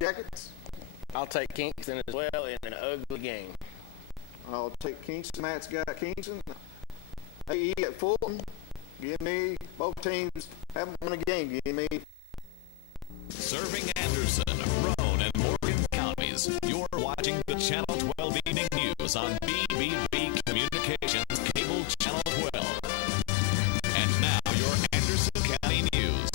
Jackets. I'll take Kingston as well in an ugly game. I'll take Kingston. Matt's got Kingston. AE at Fulton. Give me both teams haven't won a game. Give me. Serving Anderson, Roane, and Morgan counties. You're watching the Channel 12 Evening News on BBB Communications Cable Channel 12. And now your Anderson County News.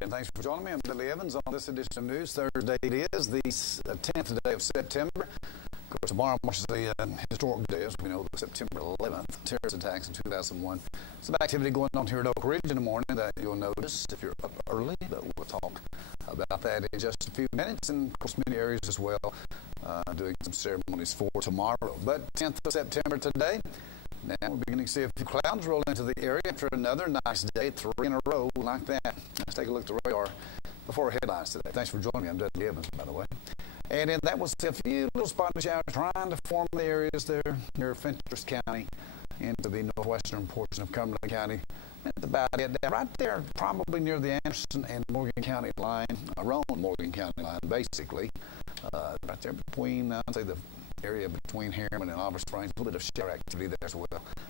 And thanks for joining me. I'm Dudley Evans on this edition of News. Thursday it is, the 10th day of September. Of course, tomorrow marks the historic day, as we know, the September 11th terrorist attacks in 2001. Some activity going on here at Oak Ridge in the morning that you'll notice if you're up early, but we'll talk about that in just a few minutes. And, of course, many areas as well doing some ceremonies for tomorrow. But 10th of September today. Now we're beginning to see a few clouds roll into the area after another nice day, 3 in a row like that. Let's take a look at the radar before our headlines today. Thanks for joining me. I'm Dudley Evans, by the way. And then that was a few little spotty showers trying to form the areas there near Fentress County into the northwestern portion of Cumberland County. That's about it. Right there, probably near the Anderson and Morgan County line, Roane Morgan County line, basically. Right there between, I'd say the area between Harriman and Auburn Springs, a little bit of shower activity there as well.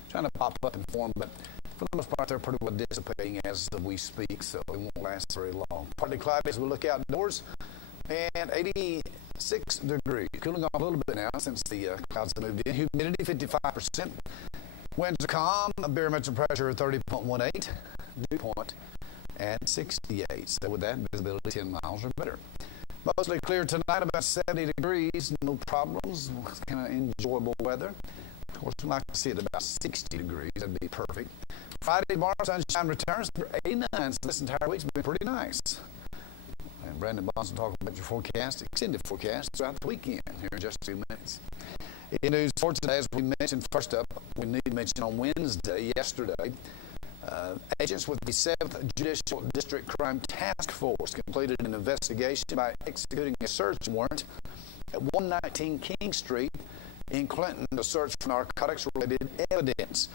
Trying to pop up and form, but for the most part, they're pretty well dissipating as we speak, so it won't last very long. Partly cloudy as we look outdoors, and 86 degrees. Cooling off a little bit now since the clouds have moved in. Humidity 55%. Winds are calm. Barometric pressure 30.18. Dew point at 68. So with that, visibility 10 miles or better. Mostly clear tonight, about 70 degrees, no problems, kind of enjoyable weather. Of course, we'd like to see it about 60 degrees, that'd be perfect. Friday, tomorrow, sunshine returns for 89, so this entire week's been pretty nice. And Brandon Bonds will talk about your forecast, extended forecast throughout the weekend here in just a few minutes. In news for today, as we mentioned, first up, we need to mention on Wednesday, yesterday, agents with the 7th Judicial District Crime Task Force completed an investigation by executing a search warrant at 119 King Street in Clinton to search for narcotics-related evidence.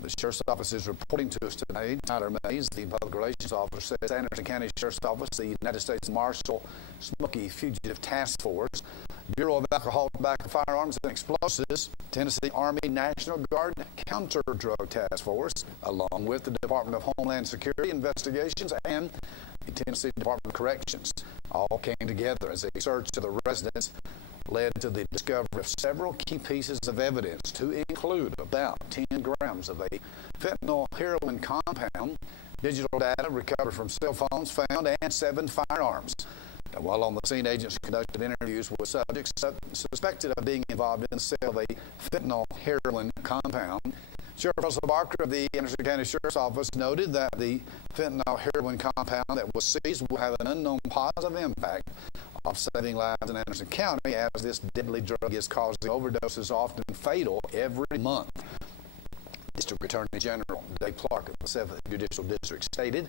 The Sheriff's Office is reporting to us today. Tyler Mays, the Public Relations Officer, says Anderson County Sheriff's Office, the United States Marshal Smoky Fugitive Task Force, Bureau of Alcohol, Tobacco, Firearms, and Explosives, Tennessee Army National Guard Counter-Drug Task Force, along with the Department of Homeland Security Investigations and the Tennessee Department of Corrections, all came together as a search of the residence led to the discovery of several key pieces of evidence, to include about 10 grams of a fentanyl heroin compound, digital data recovered from cell phones found, and 7 firearms. Now, while on the scene, agents conducted interviews with subjects suspected of being involved in the sale of a fentanyl heroin compound. Sheriff Russell Barker of the Anderson County Sheriff's Office noted that the fentanyl heroin compound that was seized will have an unknown positive impact of saving lives in Anderson County, as this deadly drug is causing overdoses often fatal every month. District Attorney General Dave Clark of the 7th Judicial District stated,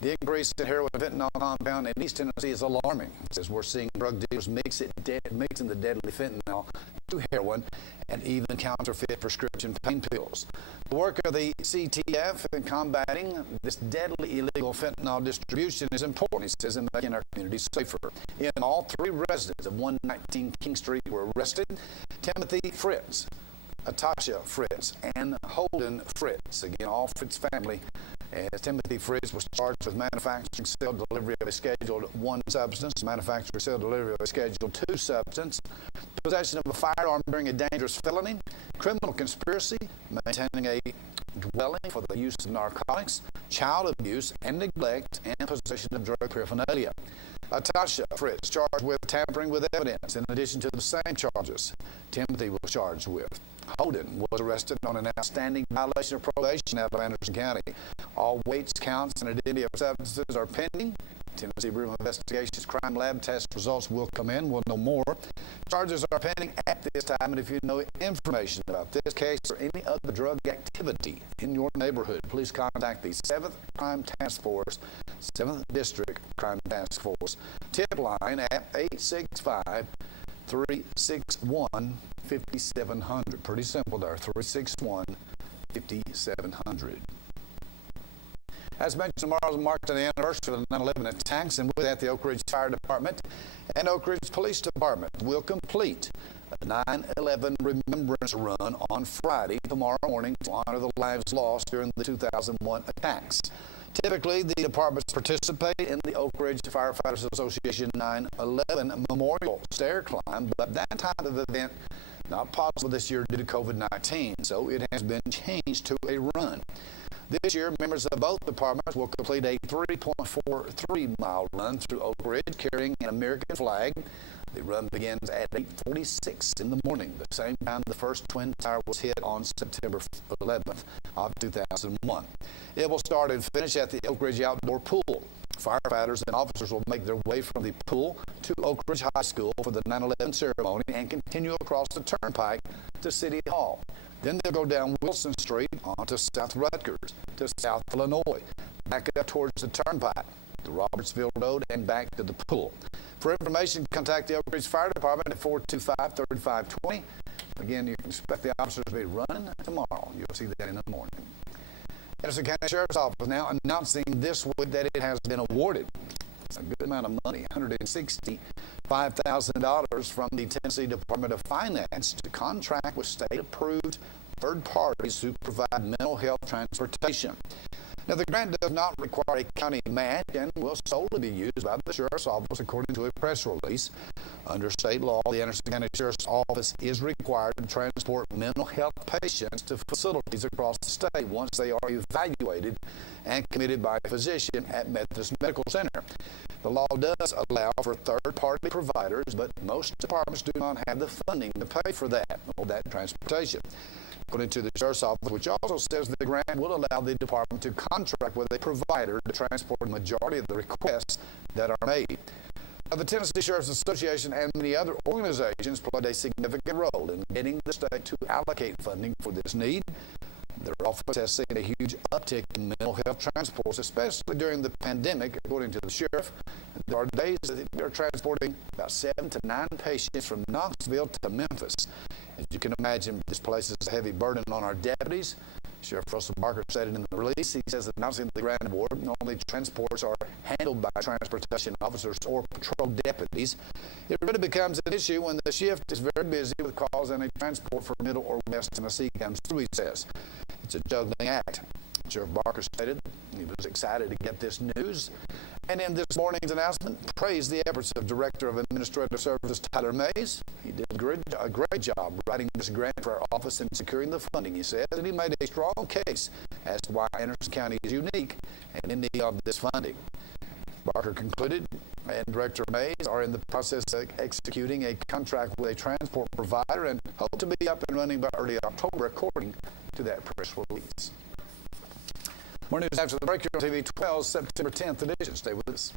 the increase in heroin fentanyl compound in East Tennessee is alarming. He says we're seeing drug dealers mixing the deadly fentanyl to heroin and even counterfeit prescription pain pills. The work of the CTF in combating this deadly illegal fentanyl distribution is important, he says, in making our community safer. In all, 3 residents of 119 King Street were arrested. Timothy Fritz, Atasha Fritz, and Holden Fritz, again, all Fritz family, as Timothy Fritz was charged with manufacturing, sale, delivery of a Scheduled 1 substance, manufacturing, sale, delivery of a Scheduled 2 substance, possession of a firearm during a dangerous felony, criminal conspiracy, maintaining a dwelling for the use of narcotics, child abuse and neglect, and possession of drug paraphernalia. Atasha Fritz charged with tampering with evidence. In addition to the same charges, Timothy was charged with. Holden was arrested on an outstanding violation of probation out of Anderson County. All weights, counts, and identity of substances are pending. Tennessee Bureau of Investigations crime lab test results will come in. We'll know more. Charges are pending at this time, and if you know information about this case or any other drug activity in your neighborhood, please contact the 7th Crime Task Force 7th District Crime Task Force. Tip line at 865-361-5700. Pretty simple there, 361-5700. As mentioned, tomorrow marks the anniversary of the 9/11 attacks, and with that, the Oak Ridge Fire Department and Oak Ridge Police Department will complete a 9/11 Remembrance Run on Friday, tomorrow morning, to honor the lives lost during the 2001 attacks. Typically, the departments participate in the Oak Ridge Firefighters Association 9/11 Memorial Stair Climb, but that type of event not possible this year due to COVID-19, so it has been changed to a run. This year, members of both departments will complete a 3.43-mile run through Oak Ridge carrying an American flag. The run begins at 8:46 in the morning, the same time the first twin tower was hit on September 11th of 2001. It will start and finish at the Oak Ridge Outdoor Pool. Firefighters and officers will make their way from the pool to Oak Ridge High School for the 9/11 ceremony and continue across the turnpike to City Hall. Then they'll go down Wilson Street onto South Rutgers to South Illinois, back up towards the turnpike, to Robertsville Road, and back to the pool. For information, contact the Oak Ridge Fire Department at 425-3520. Again, you can expect the officers to be running tomorrow. You'll see that in the morning. Anderson County Sheriff's Office now announcing this week that it has been awarded a good amount of money, $165,000 from the Tennessee Department of Finance to contract with state-approved third parties who provide mental health transportation. Now, the grant does not require a county match and will solely be used by the Sheriff's Office according to a press release. Under state law, the Anderson County Sheriff's Office is required to transport mental health patients to facilities across the state once they are evaluated and committed by a physician at Methodist Medical Center. The law does allow for third-party providers, but most departments do not have the funding to pay for that transportation. According to the Sheriff's Office, which also says the grant will allow the department to contract with a provider to transport the majority of the requests that are made. Now, the Tennessee Sheriff's Association and many other organizations played a significant role in getting the state to allocate funding for this need. Their office has seen a huge uptick in mental health transports, especially during the pandemic. According to the sheriff, there are days that they're transporting about 7 to 9 patients from Knoxville to Memphis. As you can imagine, this places a heavy burden on our deputies. Sheriff Russell Barker stated in the release, he says that announcing the grant award, normally transports are handled by transportation officers or patrol deputies. It really becomes an issue when the shift is very busy with calls and a transport for Middle or West Tennessee comes through, he says. It's a juggling act. Sheriff Barker stated he was excited to get this news, and in this morning's announcement, praised the efforts of Director of Administrative Services Tyler Mays. He did a great job writing this grant for our office and securing the funding, he said, and he made a strong case as to why Anderson County is unique and in need of this funding. Barker concluded, and Director Mays are in the process of executing a contract with a transport provider and hope to be up and running by early October, according to that press release. More news after the break here on TV 12, September 10th edition. Stay with us.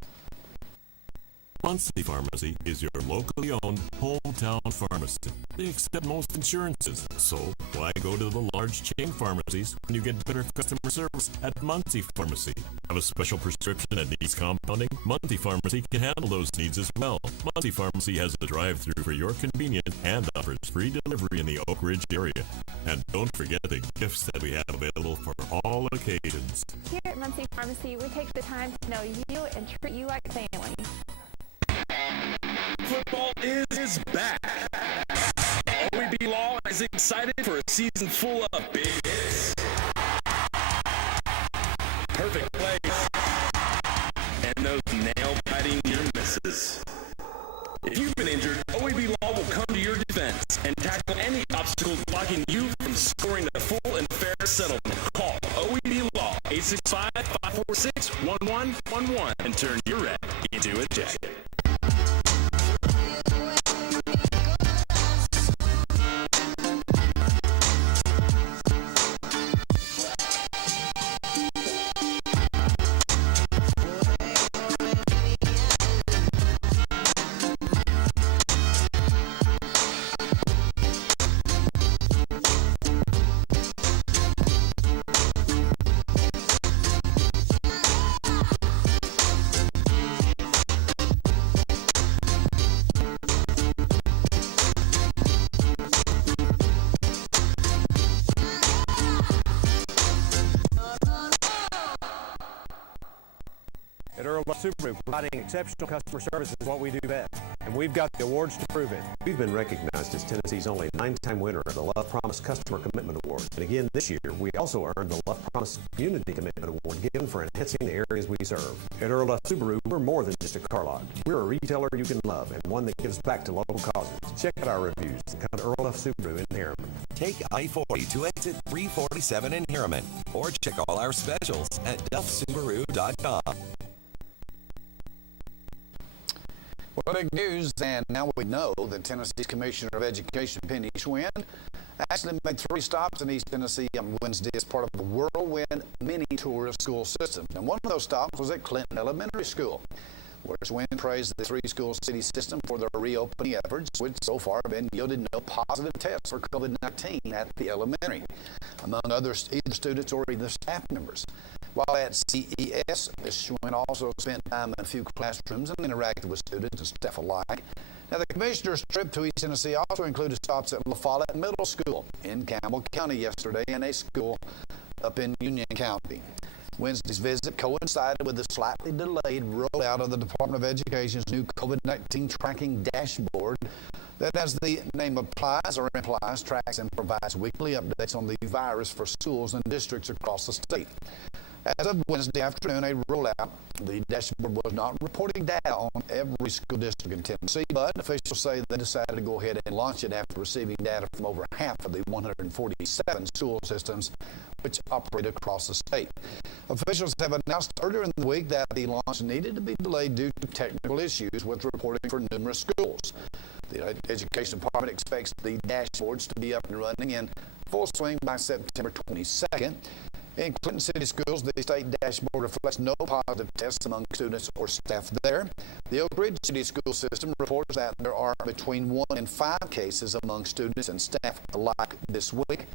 Muncie Pharmacy is your locally owned hometown pharmacy. They accept most insurances, so why go to the large chain pharmacies when you get better customer service at Muncie Pharmacy? Have a special prescription that needs compounding? Muncie Pharmacy can handle those needs as well. Muncie Pharmacy has a drive-through for your convenience and offers free delivery in the Oak Ridge area. And don't forget the gifts that we have available for all occasions. Here at Muncie Pharmacy, we take the time to know you and treat you like family. Football is back. OEB Law is excited for a season full of big hits, perfect plays, and those nail-biting near misses. If you've been injured, OEB Law will come to your defense and tackle any obstacles blocking you from scoring a full and fair settlement. Call OEB Law 865-546-1111 and turn your red into a jacket. Subaru, providing exceptional customer service is what we do best, and we've got the awards to prove it. We've been recognized as Tennessee's only 9-time winner of the Love Promise Customer Commitment Award. And again this year, we also earned the Love Promise Community Commitment Award given for enhancing the areas we serve. At Earl F. Subaru, we're more than just a car lot. We're a retailer you can love and one that gives back to local causes. Check out our reviews and come to Earl F. Subaru in Harriman. Take I-40 to exit 347 in Harriman, or check all our specials at duffsubaru.com. Well, big news, and now we know that Tennessee's Commissioner of Education, Penny Schwinn, actually made 3 stops in East Tennessee on Wednesday as part of the Whirlwind mini-tour of school system. And one of those stops was at Clinton Elementary School, where Schwinn praised the 3-school city system for their reopening efforts, which so far have been yielded no positive tests for COVID-19 at the elementary, among others, either students or either staff members. While at CES, Ms. Schwinn also spent time in a few classrooms and interacted with students and staff alike. Now, the commissioner's trip to East Tennessee also included stops at La Follette Middle School in Campbell County yesterday and a school up in Union County. Wednesday's visit coincided with the slightly delayed rollout of the Department of Education's new COVID-19 tracking dashboard that, as the name applies or implies, tracks and provides weekly updates on the virus for schools and districts across the state. As of Wednesday afternoon, a rollout, the dashboard was not reporting data on every school district in Tennessee, but officials say they decided to go ahead and launch it after receiving data from over half of the 147 school systems which operate across the state. Officials have announced earlier in the week that the launch needed to be delayed due to technical issues with reporting for numerous schools. The Education Department expects the dashboards to be up and running in full swing by September 22nd. In Clinton City Schools, the state dashboard reflects no positive tests among students or staff there. The Oak Ridge City School System reports that there are between 1 and 5 cases among students and staff alike this week.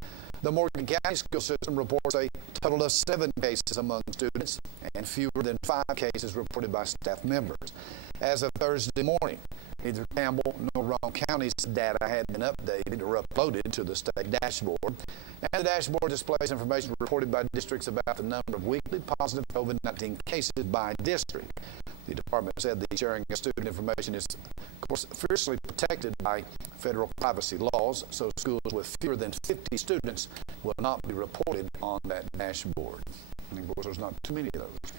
The Morgan County School System reports a total of 7 cases among students and fewer than 5 cases reported by staff members. As of Thursday morning, neither Campbell nor Roane County's data had been updated or uploaded to the state dashboard, and the dashboard displays information reported by districts about the number of weekly positive COVID-19 cases by district. The department said the sharing of student information is, of course, fiercely protected by federal privacy laws, so schools with fewer than 50 students will not be reported on that dashboard. And of course, there's not too many of those.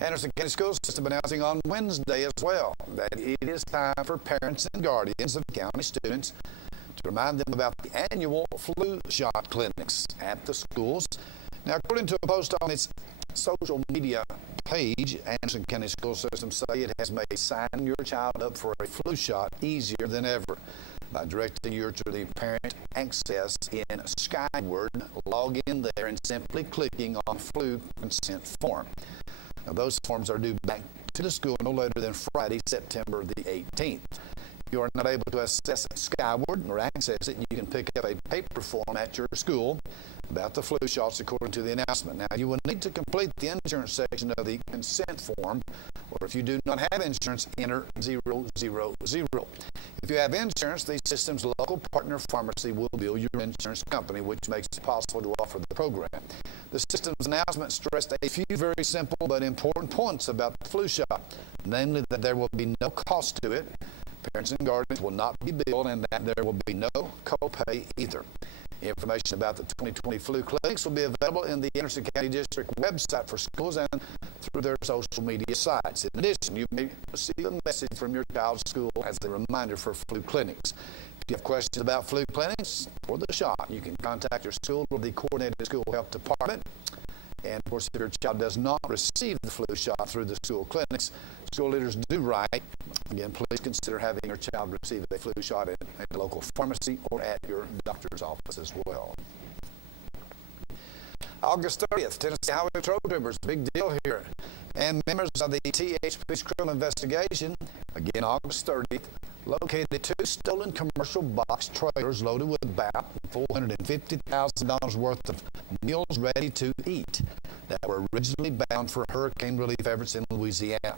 Anderson County School System announcing on Wednesday as well that it is time for parents and guardians of county students to remind them about the annual flu shot clinics at the schools. Now, according to a post on its social media page, Anderson County School System say it has made signing your child up for a flu shot easier than ever by directing you to the parent access in Skyward, log in there, and simply clicking on flu consent form. Now, those forms are due back to the school no later than Friday, September the 18th. If you are not able to access Skyward or access it, you can pick up a paper form at your school about the flu shots according to the announcement. Now, you will need to complete the insurance section of the consent form, or if you do not have insurance, enter 000. If you have insurance, the system's local partner pharmacy will bill your insurance company, which makes it possible to offer the program. The system's announcement stressed a few very simple but important points about the flu shot, namely that there will be no cost to it, parents and guardians will not be billed, and that there will be no copay either. Information about the 2020 flu clinics will be available in the Anderson County District website for schools and through their social media sites. In addition, you may receive a message from your child's school as a reminder for flu clinics. If you have questions about flu clinics or the shot, you can contact your school or the coordinated school health department. And, of course, if your child does not receive the flu shot through the school clinics, school leaders do right. Again, please consider having your child receive a flu shot at a local pharmacy or at your doctor's office as well. August 30th, Tennessee Highway Patrol Troopers, big deal here. And members of the THP's criminal investigation, again August 30th, located 2 stolen commercial box trailers loaded with about $450,000 worth of meals ready to eat that were originally bound for hurricane relief efforts in Louisiana.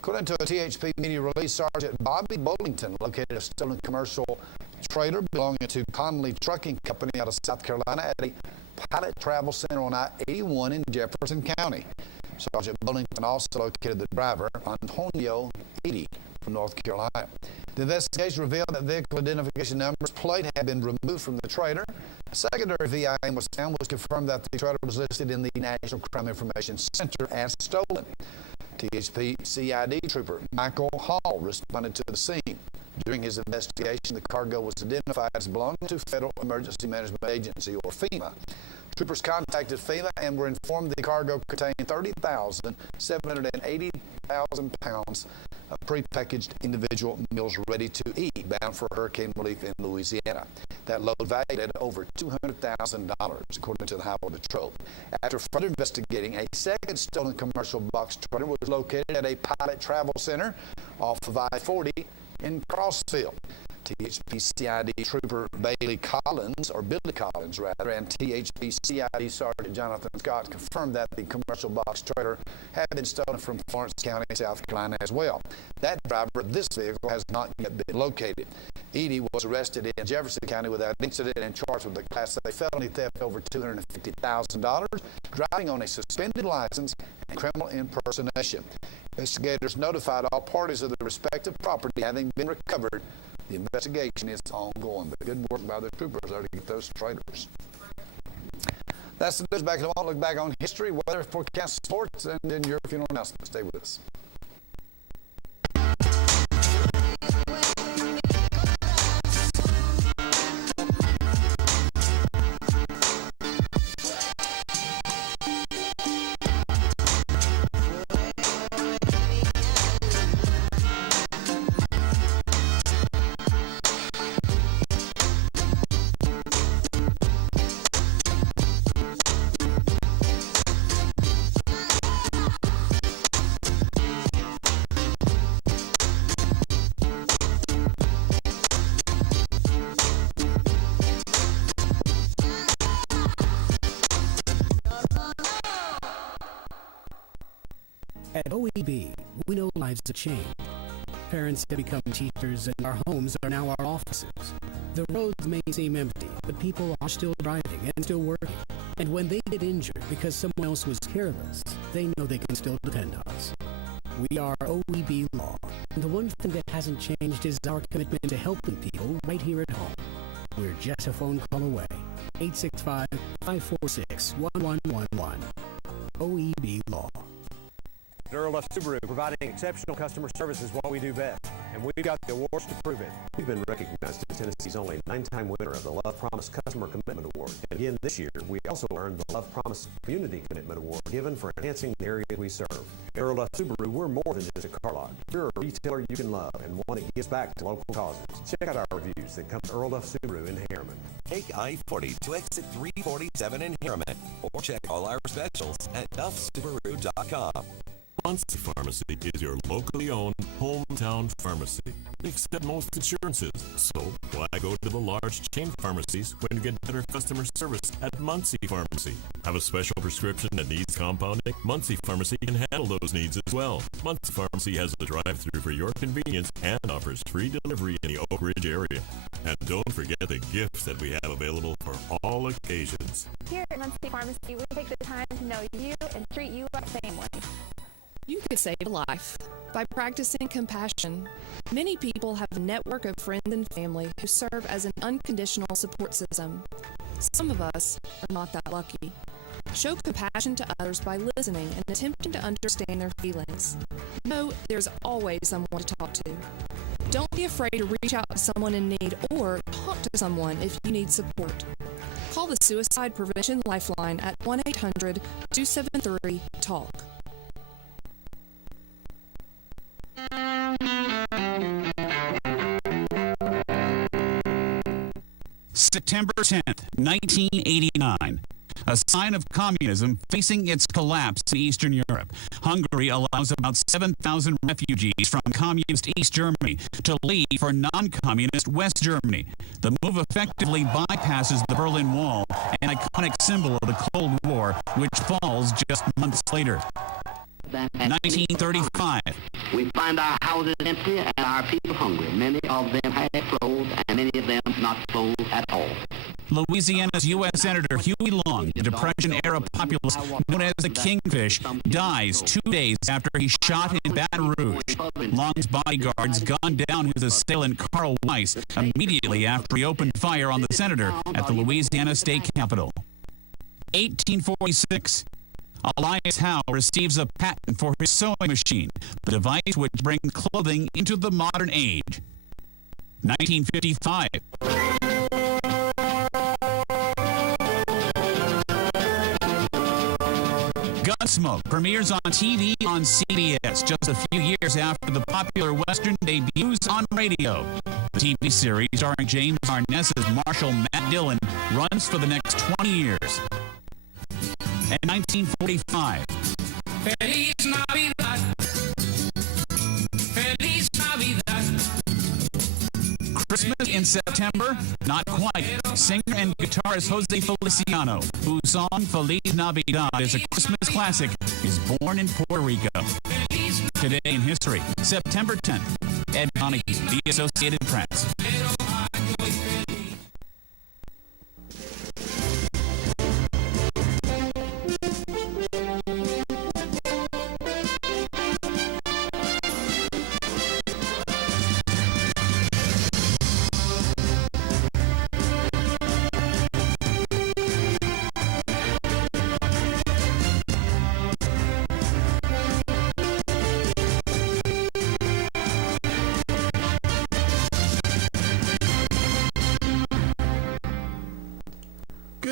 According to a THP media release, Sergeant Bobby Bollington located a stolen commercial trailer belonging to Conley Trucking Company out of South Carolina at a pilot travel center on I-81 in Jefferson County. Sergeant Bullington also located the driver, Antonio Edie, from North Carolina. The investigation revealed that vehicle identification number's plate had been removed from the trailer. A secondary VIN was found, which confirmed that the trailer was listed in the National Crime Information Center as stolen. THP CID Trooper Michael Hall responded to the scene. During his investigation, the cargo was identified as belonging to Federal Emergency Management Agency, or FEMA. Troopers contacted FEMA and were informed the cargo contained 30,780 pounds of prepackaged individual meals ready to eat, bound for hurricane relief in Louisiana. That load valued at over $200,000, according to the Highway Patrol. After further investigating, a second stolen commercial box trailer was located at a pilot travel center off of I-40 in Crossville. THP CID Trooper Billy Collins, and THP CID Sergeant Jonathan Scott confirmed that the commercial box trailer had been stolen from Florence County, South Carolina as well. That driver of this vehicle has not yet been located. Edie was arrested in Jefferson County without incident and charged with a Class A felony theft over $250,000, driving on a suspended license, and criminal impersonation. Investigators notified all parties of the respective property having been recovered. The investigation is ongoing, but good work by the troopers there to get those trailers. That's the news. Back in a moment. Look back on history, weather, forecast, sports, and then your funeral announcement. Stay with us. At OEB, we know lives have changed. Parents have become teachers and our homes are now our offices. The roads may seem empty, but people are still driving and still working. And when they get injured because someone else was careless, they know they can still depend on us. We are OEB Law, and the one thing that hasn't changed is our commitment to helping people right here at home. We're just a phone call away. 865-546-1111. OEB Law. Earl of Subaru, providing exceptional customer service is what we do best, and we've got the awards to prove it. We've been recognized as Tennessee's only 9-time winner of the Love Promise Customer Commitment Award. And again this year, we also earned the Love Promise Community Commitment Award, given for enhancing the area we serve. Earl of Subaru, we're more than just a car lot. We're a retailer you can love and one that gives back to local causes. Check out our reviews that come to Earl of Subaru in Harriman. Take I-40 to exit 347 in Harriman, or check all our specials at duffsubaru.com. Muncie Pharmacy is your locally owned hometown pharmacy. They accept most insurances, so why go to the large chain pharmacies when you get better customer service at Muncie Pharmacy? Have a special prescription that needs compounding? Muncie Pharmacy can handle those needs as well. Muncie Pharmacy has a drive-thru for your convenience and offers free delivery in the Oak Ridge area. And don't forget the gifts that we have available for all occasions. Here at Muncie Pharmacy, we take the time to know you and treat you like family. You could save a life by practicing compassion. Many people have a network of friends and family who serve as an unconditional support system. Some of us are not that lucky. Show compassion to others by listening and attempting to understand their feelings. Know there's always someone to talk to. Don't be afraid to reach out to someone in need or talk to someone if you need support. Call the Suicide Prevention Lifeline at 1-800-273-TALK. September 10th, 1989. A sign of communism facing its collapse in Eastern Europe. Hungary allows about 7,000 refugees from communist East Germany to leave for non-communist West Germany. The move effectively bypasses the Berlin Wall, an iconic symbol of the Cold War, which falls just months later. 1935. We find our houses empty and our people hungry. Many of them have clothes and many of them not clothed at all. Louisiana's U.S. Senator Huey Long, the Depression-era populist known as the Kingfish, dies 2 days after he shot in Baton Rouge. Long's bodyguards gunned down his assailant Carl Weiss immediately after he opened fire on the senator at the Louisiana State Capitol. 1846. Elias Howe receives a patent for his sewing machine, the device which brings clothing into the modern age. 1955. Gunsmoke premieres on TV on CBS just a few years after the popular Western debuts on radio. The TV series starring James Arness's Marshal Matt Dillon runs for the next 20 years. And 1945. Feliz Navidad. Feliz Navidad. Christmas in September? Not quite. Singer and guitarist Jose Feliciano, whose song Feliz Navidad is a Christmas classic, is born in Puerto Rico. Today in history, September 10th. Ed Donahue, The Associated Press.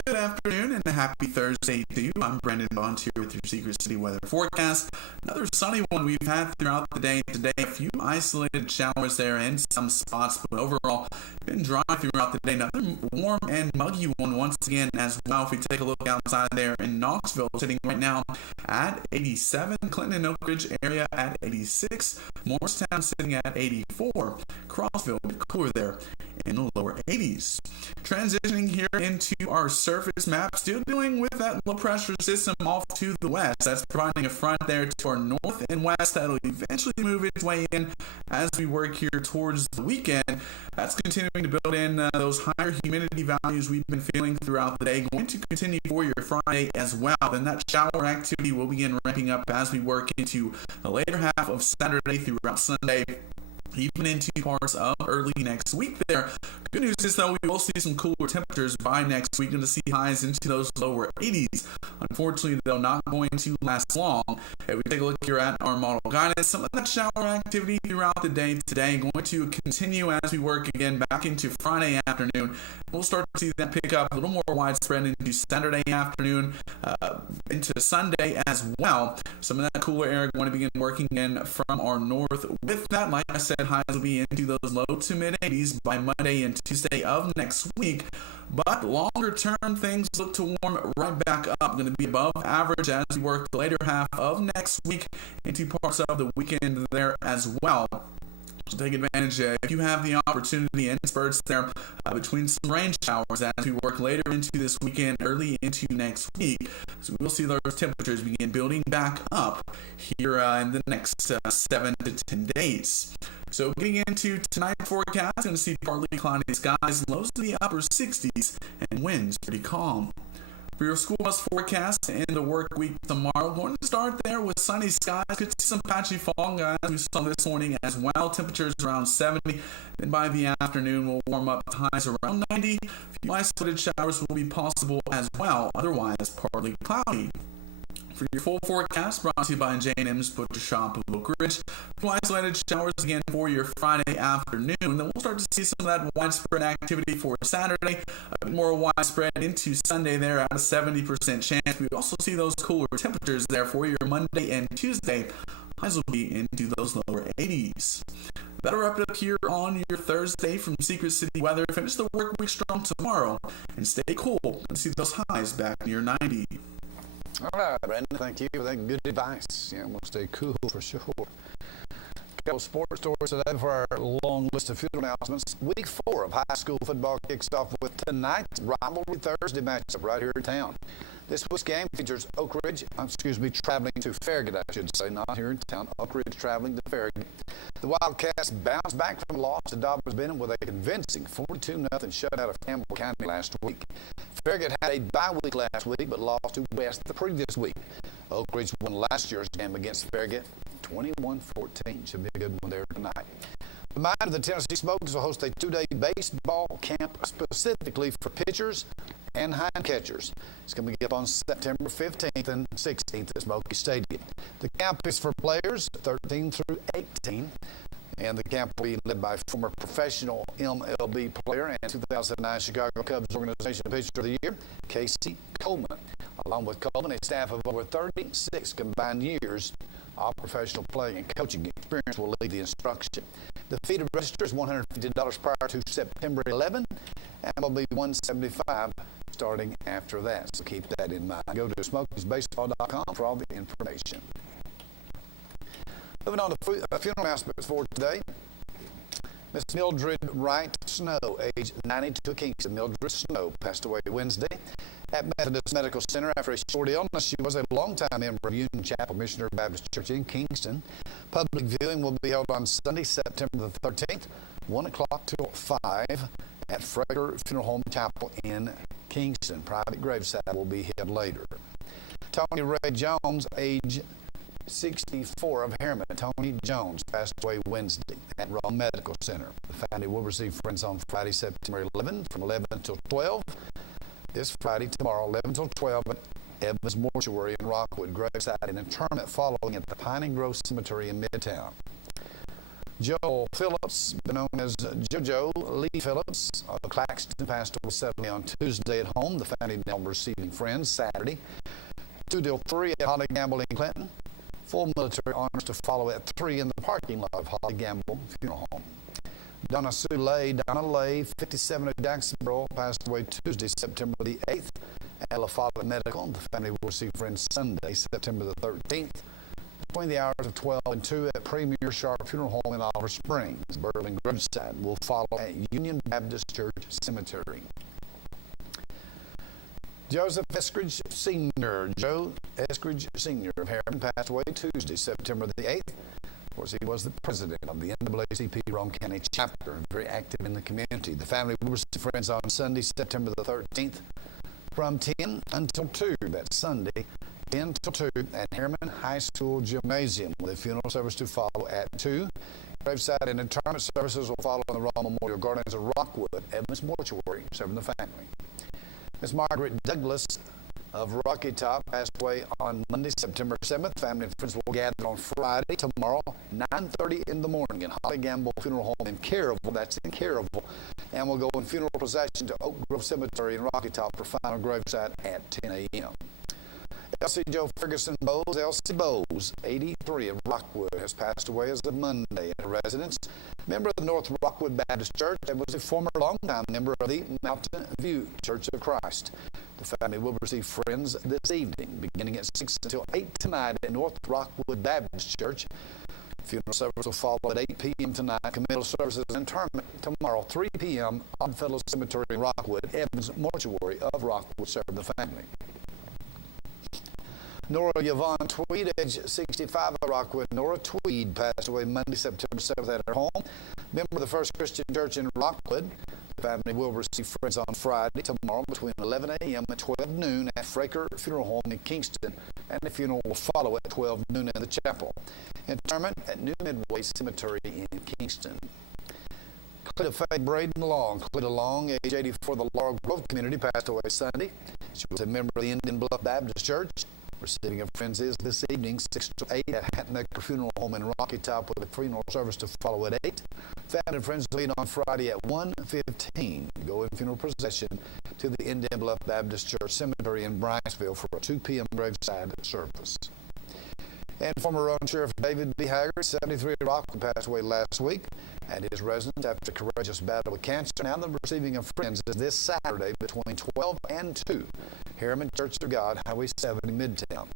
Good afternoon and a happy Thursday to you. I'm Brendan Bond here with your Secret City weather forecast. Another sunny one we've had throughout the day today. A few isolated showers there in some spots, but overall been dry throughout the day. Another warm and muggy one once again as well. If we take a look outside there in Knoxville, sitting right now at 87. Clinton and Oak Ridge area at 86. Morristown sitting at 84. Crossville, a bit cooler there in the lower 80s. Transitioning here into our surface map, still dealing with that low pressure system off to the west. That's providing a front there to our north and west that'll eventually move its way in as we work here towards the weekend. That's continuing to build in those higher humidity values we've been feeling throughout the day. Going to continue for your Friday as well. Then that shower activity will begin ramping up as we work into the later half of Saturday throughout Sunday, even into parts of early next week there. Good news is, though, we will see some cooler temperatures by next week. Going to see highs into those lower 80s. Unfortunately, though, not going to last long. If we take a look here at our model guidance, some of that shower activity throughout the day today going to continue as we work again back into Friday afternoon. We'll start to see that pick up a little more widespread into Saturday afternoon, into Sunday as well. Some of that cooler air going to begin working in from our north. With that, like I said, highs will be into those low to mid 80s by Monday and Tuesday of next week. But longer term, things look to warm right back up. Going to be above average as we work the later half of next week into parts of the weekend there as well. So take advantage if you have the opportunity and spurts there between some rain showers as we work later into this weekend, early into next week. So we'll see those temperatures begin building back up here in the next 7 to 10 days. So getting into tonight's forecast, going to see partly cloudy skies, lows to the upper 60s, and winds pretty calm. For your school bus forecast in the work week tomorrow, going to start there with sunny skies. Could see some patchy fog as we saw this morning as well. Temperatures around 70. Then by the afternoon, we'll warm up to highs around 90. A few isolated showers will be possible as well. Otherwise, partly cloudy. For your full forecast, brought to you by J&M's Butcher Shop of Oak Ridge. Few isolated showers again for your Friday afternoon. Then we'll start to see some of that widespread activity for Saturday. A bit more widespread into Sunday there at a 70% chance. We also see those cooler temperatures there for your Monday and Tuesday. Highs will be into those lower 80s. That'll wrap it up here on your Thursday from Secret City Weather. Finish the work week strong tomorrow and stay cool and see those highs back near 90. All right, Brandon, thank you for that good advice. Yeah, we'll stay cool for sure. couple of sports stories today for our long list of funeral announcements. Week 4 of high school football kicks off with tonight's rivalry Thursday matchup right here in town. This week's game features traveling to Farragut, I should say, not here in town. Oak Ridge traveling to Farragut. The Wildcats bounced back from a loss to Dobbins Benham with a convincing 42-0 shutout of Campbell County last week. Farragut had a bye week last week, but lost to West the previous week. Oak Ridge won last year's game against Farragut 21-14. Should be a good one there tonight. The Mind of the Tennessee Smokers will host a 2-day baseball camp specifically for pitchers and hind catchers. It's going to be up on September 15th and 16th at Smoky Stadium. The camp is for players 13 through 18, and the camp will be led by former professional MLB player and 2009 Chicago Cubs organization pitcher of the year, Casey Coleman. Along with Coleman, a staff of over 36 combined years of professional playing and coaching experience will lead the instruction. The fee to register is $150 prior to September 11, and will be $175 starting after that. So keep that in mind. Go to smokiesbaseball.com for all the information. Moving on to funeral announcements for today. Miss Mildred Wright Snow, age 92 of Kingston. Mildred Snow passed away Wednesday at Methodist Medical Center after a short illness. She was a longtime member of Union Chapel Missionary Baptist Church in Kingston. Public viewing will be held on Sunday, September the 13th, 1 o'clock till 5 at Fraker Funeral Home Chapel in Kingston. Private graveside will be held later. Tony Ray Jones, age 64 of Harriman. Tony Jones passed away Wednesday at Rome Medical Center. The family will receive friends on Friday, September 11th from 11 until 12. This Friday, tomorrow, 11 until 12 at Evans Mortuary in Rockwood. Graveside and interment following at the Piney Grove Cemetery in Midtown. Joel Phillips, known as JoJo Lee Phillips of Claxton, passed away suddenly on Tuesday at home. The family now receiving friends Saturday, 2 till 3 at Holly Gamble in Clinton. Full military honors to follow at 3 in the parking lot of Holly Gamble Funeral Home. Donna Sue Lay, 57 of Jacksonboro, passed away Tuesday, September the 8th at La Follette Medical. The family will receive friends Sunday, September the 13th, between the hours of 12 and 2 at Premier Sharp Funeral Home in Oliver Springs. Berlin graveside will follow at Union Baptist Church Cemetery. Joseph Eskridge Sr. Joe Eskridge Sr. of Harriman passed away Tuesday, September the 8th. Of course, he was the president of the NAACP Rome County chapter, very active in the community. The family will receive friends on Sunday, September the 13th, from 10 until 2. That's Sunday, 10 till 2 at Harriman High School Gymnasium, with a funeral service to follow at 2. Graveside and interment services will follow in the Rome Memorial Gardens of Rockwood, Evans Mortuary, serving the family. Miss Margaret Douglas of Rocky Top passed away on Monday, September 7th. Family and friends will gather on Friday, tomorrow, 9:30 in the morning in Holly Gamble Funeral Home in Caryville. That's in Caryville. And we'll go in funeral procession to Oak Grove Cemetery in Rocky Top for final graveside at 10 a.m. Elsie Joe Ferguson Bowes, Elsie Bowes, 83 of Rockwood, has passed away as of Monday at a residence. Member of the North Rockwood Baptist Church and was a former longtime member of the Mountain View Church of Christ. The family will receive friends this evening, beginning at 6 until 8 tonight at North Rockwood Baptist Church. Funeral service will follow at 8 p.m. tonight. Committal services and interment tomorrow, 3 p.m. Oddfellow Cemetery in Rockwood. Evans Mortuary of Rockwood serve the family. Nora Yvonne Tweed, age 65 of Rockwood. Nora Tweed passed away Monday, September 7th at her home. Member of the First Christian Church in Rockwood. The family will receive friends on Friday, tomorrow, between 11 a.m. and 12 noon at Fraker Funeral Home in Kingston, and the funeral will follow at 12 noon in the chapel. Interment at New Midway Cemetery in Kingston. Cleta Faye Braden Long. Cleta Long, age 84 of the Laurel Grove community, passed away Sunday. She was a member of the Indian Bluff Baptist Church. Receiving of friends is this evening, 6 to 8 at Hatnecker Funeral Home in Rocky Top, with a funeral service to follow at 8. Family and friends will meet on Friday at 1:15. Go in funeral procession to the Indian Bluff Baptist Church Cemetery in Bryanteville for a 2 p.m. graveside service. And former Rowan Sheriff David B. Haggard, 73 of Rockwood, passed away last week at his residence after a courageous battle with cancer. Now the receiving of friends is this Saturday between 12 and 2 Harriman Church of God, Highway 70, Midtown.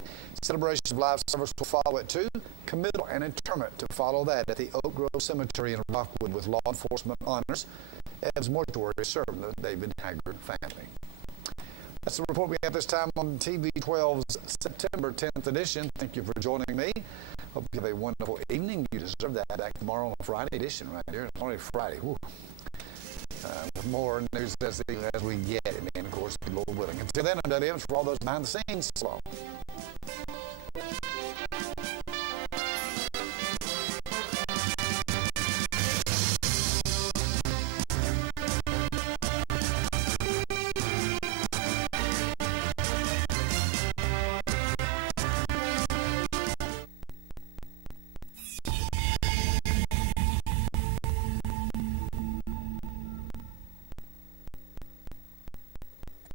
Celebration of live service will follow at 2, committal and interment to follow that at the Oak Grove Cemetery in Rockwood with law enforcement honors as mortuary serving the David Haggard family. That's the report we have this time on TV 12's September 10th edition. Thank you for joining me. Hope you have a wonderful evening. You deserve that. Back tomorrow on a Friday edition right here. It's only Friday. Woo. With more news as we get it, and of course, Lord willing. Until then, I'm Dudley Evans for all those behind the scenes. So long.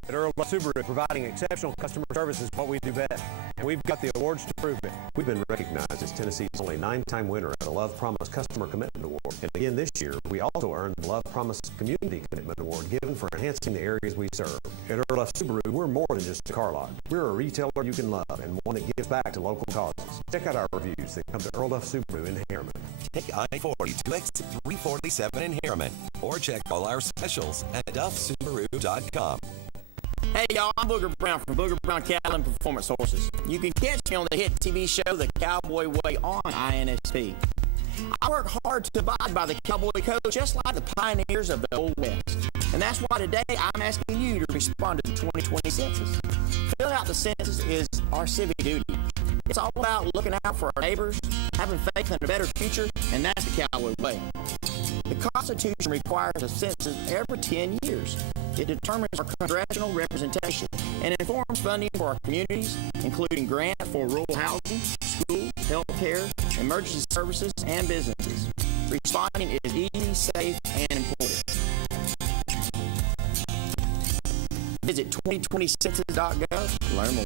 At Earl Subaru, providing exceptional customer service is what we do best, and we've got the awards to prove it. We've been recognized as Tennessee's only 9-time winner of the Love Promise Customer Commitment Award. And again this year, we also earned the Love Promise Community Commitment Award given for enhancing the areas we serve. At Earl Subaru, we're more than just a car lot. We're a retailer you can love and one that gives back to local causes. Check out our reviews that come to Earl Subaru in Harriman. Take I-40 to exit 347 in Harriman, or check all our specials at duffsubaru.com. Hey y'all, I'm Booger Brown from Booger Brown Cattle and Performance Horses. You can catch me on the hit TV show The Cowboy Way on INSP. I work hard to abide by the cowboy code just like the pioneers of the Old West. And that's why today I'm asking you to respond to the 2020 census. Filling out the census is our civic duty. It's all about looking out for our neighbors, having faith in a better future, and that's the cowboy way. The Constitution requires a census every 10 years. It determines our congressional representation and informs funding for our communities, including grants for rural housing, school, health care, emergency services, and businesses. Responding is easy, safe, and important. Visit 2020census.gov to learn more.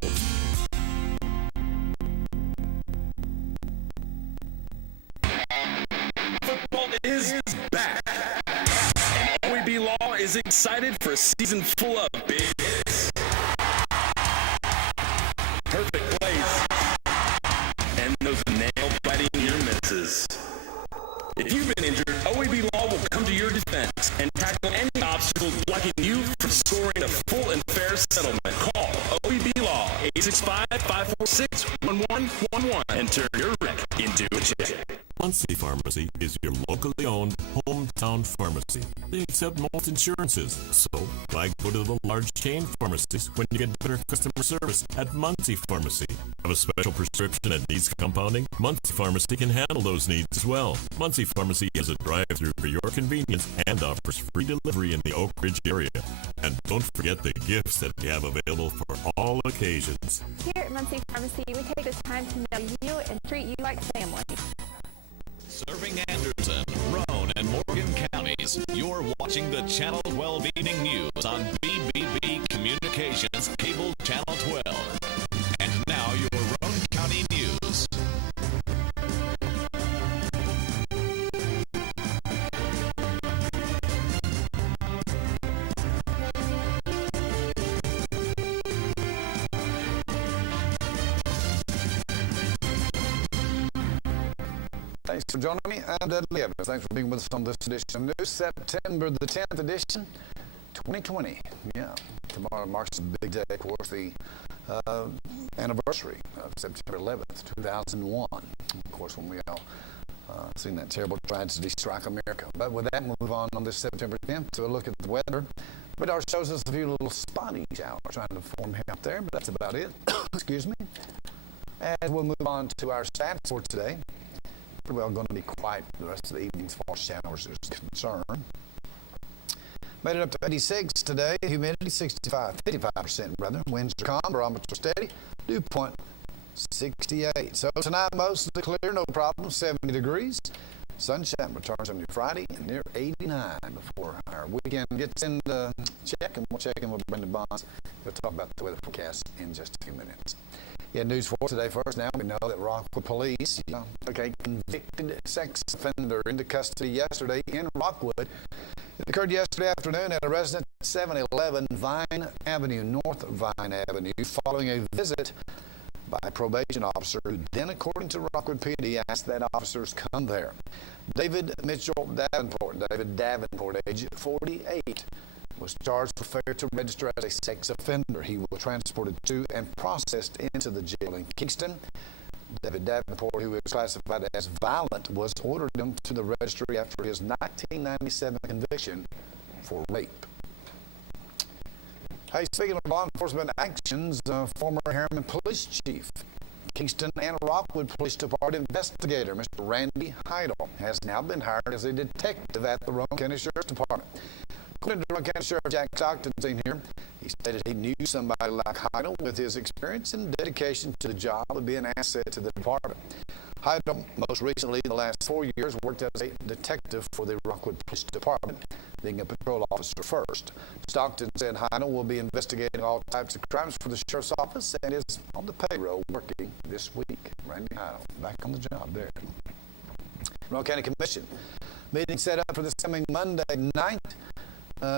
Football is back, and OEB Law is excited for a season full of big hits, perfect plays, and those nail-biting near misses. If you've been injured, OEB Law will come to your defense and tackle any obstacles blocking you from scoring a full and fair settlement. Call OEB Law 865-546-1111 and turn your wreck into a check. Muncie Pharmacy is your locally owned hometown pharmacy. They accept most insurances, so why go to the large chain pharmacies when you get better customer service at Muncie Pharmacy? Have a special prescription that needs compounding? Muncie Pharmacy can handle those needs as well. Muncie Pharmacy is a drive-through for your convenience and offers free delivery in the Oak Ridge area. And don't forget the gifts that we have available for all occasions. Here at Muncie Pharmacy, we take the time to know you and treat you like family. Serving Anderson, Roane, and Morgan counties, you're watching the Channel 12 Evening News on BBB Communications Cable Channel 12. And now your Roane County News. Thanks for joining me. I'm Dudley Evans. Thanks for being with us on this edition of news. September the 10th edition, 2020. Yeah, tomorrow marks a big day, of course, the anniversary of September 11th, 2001. Of course, when we all seen that terrible tragedy strike America. But with that, we'll move on this September 10th to a look at the weather. Radar shows us a few little spotty showers trying to form out there, but that's about it. Excuse me. And we'll move on to our stats for today. Pretty well going to be quiet the rest of the evening as far as showers is concerned. Made it up to 86 today. Humidity 55% rather. Winds are calm. Barometer steady. Dew point 68. So tonight mostly clear, no problem. 70 degrees. Sunshine returns on your Friday and near 89 before our weekend gets into check, and we'll check in with Brendan Bonds. We'll talk about the weather forecast in just a few minutes. Yeah, news for today first. Now we know that Rockwood police took a convicted sex offender into custody yesterday in Rockwood. It occurred yesterday afternoon at a residence 711 Vine Avenue, North Vine Avenue, following a visit by a probation officer who then, according to Rockwood PD, asked that officers come there. David Mitchell Davenport, age 48, was charged for failure to register as a sex offender. He was transported to and processed into the jail in Kingston. David Davenport, who was classified as violent, was ordered into the registry after his 1997 conviction for rape. Hey, speaking of law enforcement actions, former Harriman Police Chief, Kingston and Rockwood Police Department investigator, Mr. Randy Heidel, has now been hired as a detective at the Roane County Sheriff's Department. According to Roane County Sheriff Jack Stockton, seen here, he stated he knew somebody like Heidel with his experience and dedication to the job would be an asset to the department. Heidel, most recently, in the last 4 years, worked as a detective for the Rockwood Police Department, being a patrol officer first. Stockton said Heidel will be investigating all types of crimes for the Sheriff's Office and is on the payroll working this week. Randy Heidel, back on the job there. Roane County Commission meeting set up for this coming Monday night.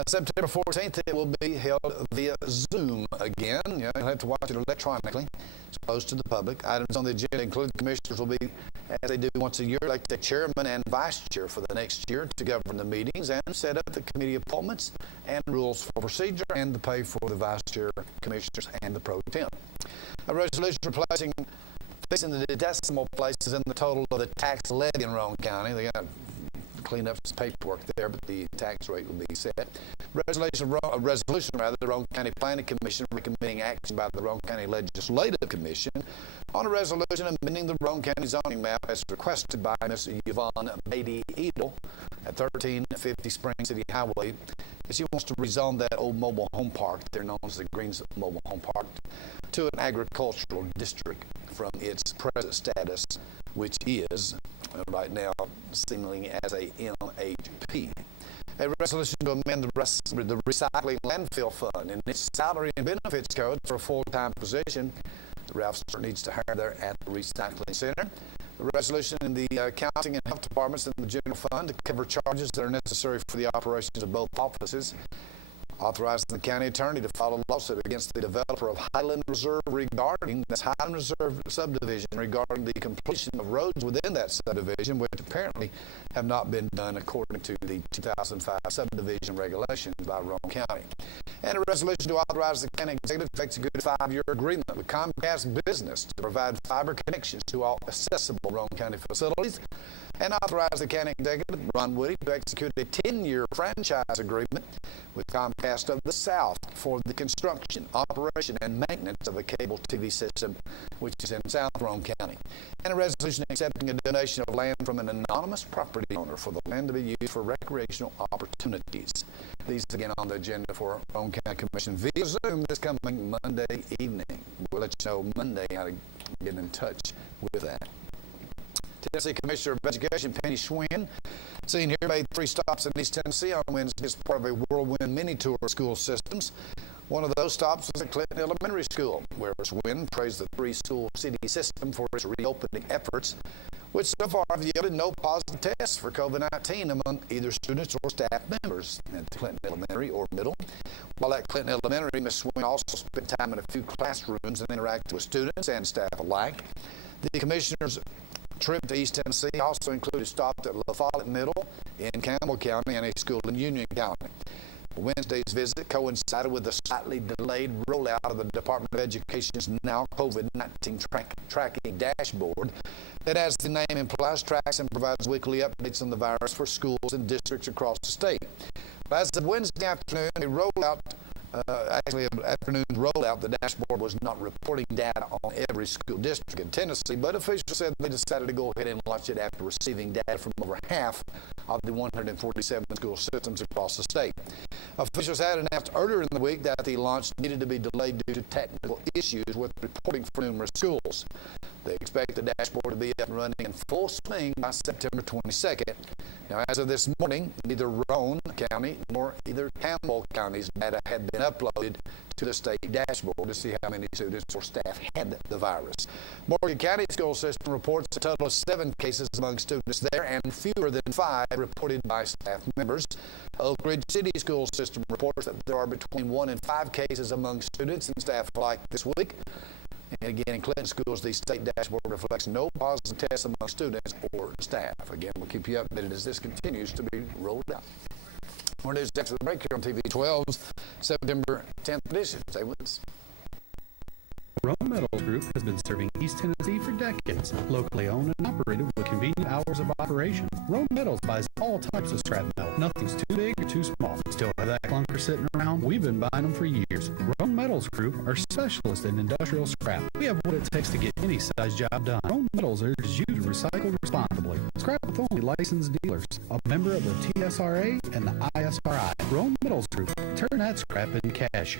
September 14th, it will be held via Zoom again. You'll have to watch it electronically. It's closed to the public. Items on the agenda include commissioners will be, as they do once a year, elect a chairman and vice chair for the next year to govern the meetings and set up the committee appointments and rules for procedure and the pay for the vice chair, commissioners, and the pro temp. A resolution replacing fixing the decimal places in the total of the tax levy in Roane County. They got clean up some paperwork there, but the tax rate will be set. A resolution, the Roane County Planning Commission recommending action by the Roane County Legislative Commission on a resolution amending the Roane County zoning map as requested by Ms. Yvonne Beatty Edel at 1350 Spring City Highway. She wants to rezone that old mobile home park there known as the Greens Mobile Home Park to an agricultural district from its present status, which is right now seemingly as a MHP. A resolution to amend the recycling landfill fund in its salary and benefits code for a full-time position. The Ralph needs to hire there at the recycling center. A resolution in the accounting and health departments in the general fund to cover charges that are necessary for the operations of both offices. Authorizing the county attorney to file a lawsuit against the developer of Highland Reserve regarding this Highland Reserve subdivision regarding the completion of roads within that subdivision, which apparently have not been done according to the 2005 subdivision regulations by Roane County. And a resolution to authorize the county executive to execute a 5-year agreement with Comcast Business to provide fiber connections to all accessible Roane County facilities. And authorize the county executive, Ron Woody, to execute a 10-year franchise agreement with Comcast of the South for the construction, operation, and maintenance of a cable TV system, which is in South Roane County. And a resolution accepting a donation of land from an anonymous property owner for the land to be used for recreational opportunities. These again on the agenda for Roane County Commission via Zoom this coming Monday evening. We'll let you know Monday how to get in touch with that. Tennessee Commissioner of Education Penny Schwinn, seen here, made 3 stops in East Tennessee on Wednesday as part of a whirlwind mini-tour of school systems. One of those stops was at Clinton Elementary School, where Schwinn praised the 3-school city system for its reopening efforts, which so far have yielded no positive tests for COVID-19 among either students or staff members at Clinton Elementary or Middle. While at Clinton Elementary, Ms. Schwinn also spent time in a few classrooms and interacted with students and staff alike. The commissioners' trip to East Tennessee also included stops at La Follette Middle in Campbell County and a school in Union County. Wednesday's visit coincided with the slightly delayed rollout of the Department of Education's now COVID-19 tracking dashboard that, as the name implies, tracks and provides weekly updates on the virus for schools and districts across the state. As of Wednesday afternoon, afternoon's rollout, the dashboard was not reporting data on every school district in Tennessee, but officials said they decided to go ahead and launch it after receiving data from over half of the 147 school systems across the state. Officials had announced earlier in the week that the launch needed to be delayed due to technical issues with reporting for numerous schools. They expect the dashboard to be up and running in full swing by September 22nd. Now, as of this morning, neither Roane County nor either Campbell County's data had been uploaded to the state dashboard to see how many students or staff had the virus. Morgan County School System reports a total of 7 cases among students there and fewer than 5 reported by staff members. Oak Ridge City School System reports that there are between 1 and 5 cases among students and staff alike this week. And again, in Clinton schools, the state dashboard reflects no positive tests among students or staff. Again, we'll keep you updated as this continues to be rolled out. More news after the break here on TV 12's September 10th edition. Stay with us. Rome Metals Group has been serving East Tennessee for decades. Locally owned and operated with convenient hours of operation. Rome Metals buys all types of scrap metal. Nothing's too big or too small. Still have that clunker sitting around? We've been buying them for years. Rome Metals Group are specialists in industrial scrap. We have what it takes to get any size job done. Rome Metals urges you to recycle responsibly. Scrap with only licensed dealers. A member of the TSRA and the ISRI. Rome Metals Group. Turn that scrap into cash.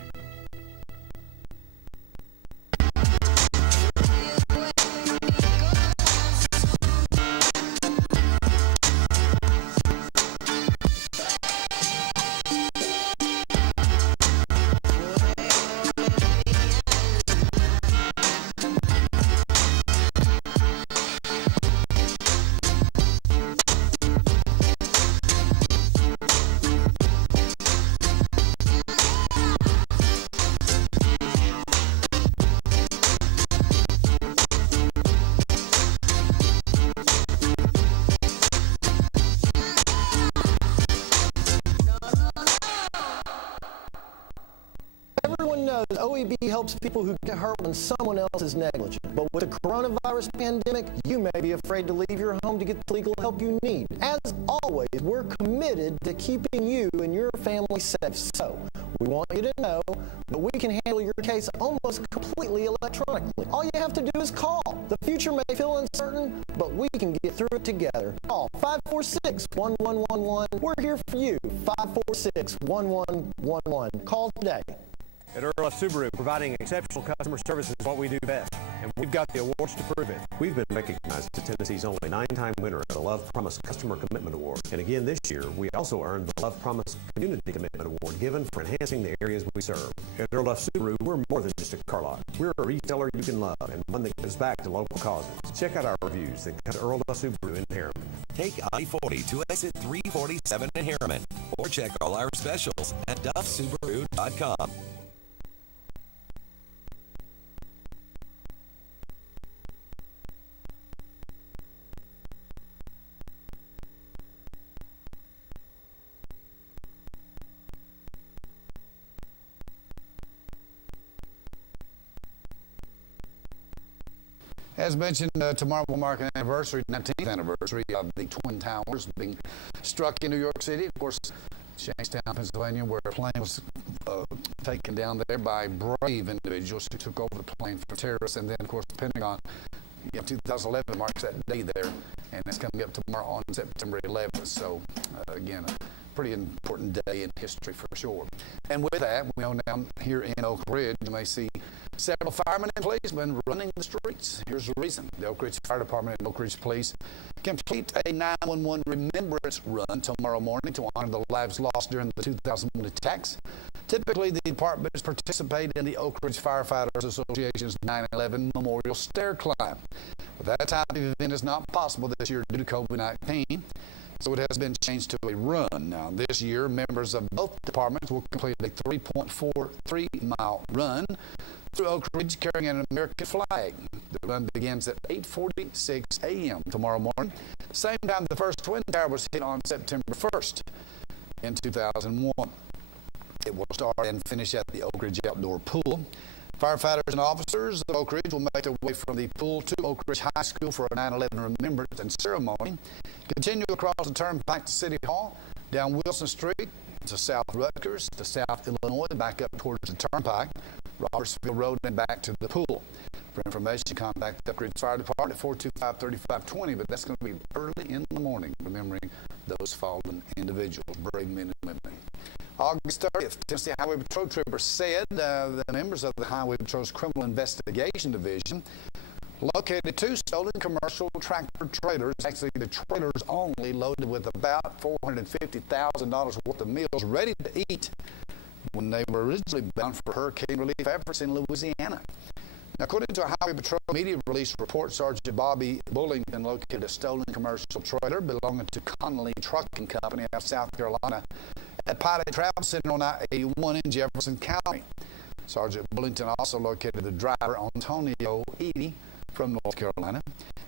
Everyone knows OEB helps people who get hurt when someone else is negligent. But with the coronavirus pandemic, you may be afraid to leave your home to get the legal help you need. As always, we're committed to keeping you and your family safe. So, we want you to know that we can handle your case almost completely electronically. All you have to do is call. The future may feel uncertain, but we can get through it together. Call 546-1111. We're here for you. 546-1111. Call today. At Earl Subaru, providing exceptional customer service is what we do best, and we've got the awards to prove it. We've been recognized as Tennessee's only 9-time winner of the Love Promise Customer Commitment Award. And again this year, we also earned the Love Promise Community Commitment Award given for enhancing the areas we serve. At Earl Subaru, we're more than just a car lot. We're a retailer you can love and one that gives back to local causes. Check out our reviews and come to Earl Subaru in Harriman. Take I-40 to exit 347 in Harriman, or check all our specials at duffsubaru.com. As mentioned, tomorrow will mark an anniversary, 19th anniversary of the Twin Towers being struck in New York City. Of course, Shankston, Pennsylvania, where a plane was taken down there by brave individuals who took over the plane from terrorists. And then, of course, the Pentagon, 2011 marks that day there, and it's coming up tomorrow on September 11th. So, again, a pretty important day in history for sure. And with that, we know now here in Oak Ridge, you may see several firemen and policemen running the streets. Here's the reason. The Oak Ridge Fire Department and Oak Ridge Police complete a 911 remembrance run tomorrow morning to honor the lives lost during the 2001 attacks. Typically, the departments participate in the Oak Ridge Firefighters Association's 9/11 Memorial Stair Climb. But that type of event is not possible this year due to COVID-19. So it has been changed to a run. Now, this year, members of both departments will complete a 3.43-mile run through Oak Ridge carrying an American flag. The run begins at 8:46 a.m. tomorrow morning, same time the first Twin Tower was hit on September 1st in 2001. It will start and finish at the Oak Ridge Outdoor Pool. Firefighters and officers of Oak Ridge will make their way from the pool to Oak Ridge High School for a 9/11 remembrance and ceremony. Continue across the Turnpike to City Hall, down Wilson Street to South Rutgers, to South Illinois, back up towards the Turnpike, Robertsville Road, and back to the pool. For information, contact the Oak Ridge Fire Department at 425-3520, but that's going to be early in the morning, remembering those fallen individuals, brave men and women. August 30th, Tennessee Highway Patrol troopers said the members of the Highway Patrol's Criminal Investigation Division located 2 stolen commercial tractor trailers, actually the trailers only, loaded with about $450,000 worth of meals ready to eat when they were originally bound for hurricane relief efforts in Louisiana. Now, according to a Highway Patrol media release report, Sergeant Bobby Bullington located a stolen commercial trailer belonging to Connolly Trucking Company out of South Carolina at Pilot Travel Center on I-81 in Jefferson County. Sergeant Bullington also located the driver, Antonio Edie, from North Carolina.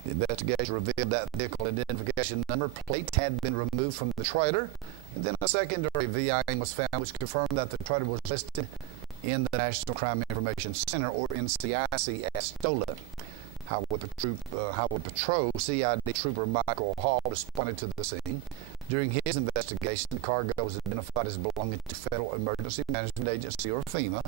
The investigation revealed that vehicle identification number plate had been removed from the trailer, and then a secondary VIN was found which confirmed that the trailer was listed in the National Crime Information Center, or NCIC, as stolen. Highway Patrol CID Trooper Michael Hall responded to the scene. During his investigation, the cargo was identified as belonging to Federal Emergency Management Agency, or FEMA.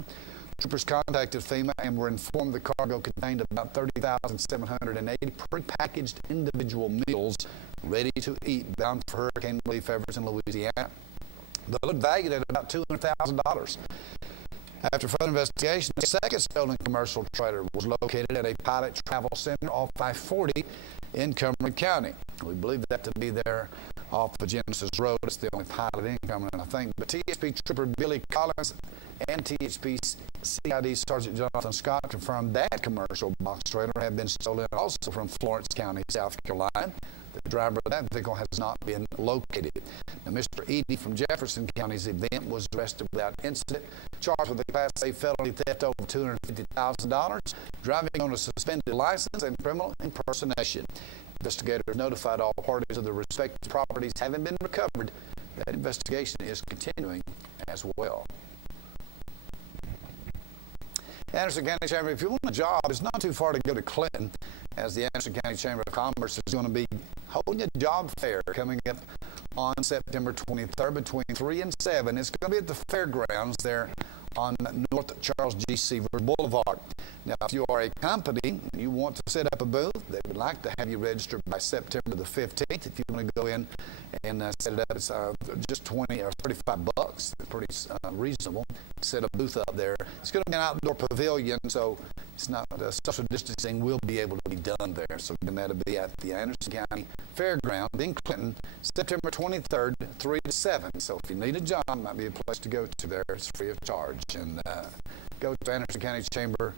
Troopers contacted FEMA and were informed the cargo contained about 30,780 prepackaged individual meals ready to eat bound for hurricane relief efforts in Louisiana. The load valued at about $200,000. After further investigation, a second stolen commercial trailer was located at a Pilot Travel Center off I-40 in Cumberland County. We believe that to be there off of Genesis Road. It's the only Pilot in Cumberland, I think. But THP Trooper Billy Collins and THP CID Sergeant Jonathan Scott confirmed that commercial box trailer had been stolen also from Florence County, South Carolina. The driver of that vehicle has not been located. Now, Mr. Edie from Jefferson County's event was arrested without incident, charged with a Class A felony theft over $250,000, driving on a suspended license, and criminal impersonation. Investigators notified all parties of the respective properties having been recovered. That investigation is continuing as well. Anderson County Chamber, if you want a job, it's not too far to go to Clinton, as the Anderson County Chamber of Commerce is going to be holding a job fair coming up on September 23rd between 3 and 7. It's going to be at the fairgrounds there on North Charles G. Seaver Boulevard. Now, if you are a company and you want to set up a booth, they would like to have you registered by September the 15th. If you want to go in and set it up, it's just $20 or $35. Pretty reasonable. Set a booth up there. It's going to be an outdoor pavilion, so it's not social distancing will be able to be done there. So again, that'll be at the Anderson County Fairground in Clinton, September 23rd, 3 to 7. So if you need a job, might be a place to go to there. It's free of charge. And go to AndersonCountyChamber.org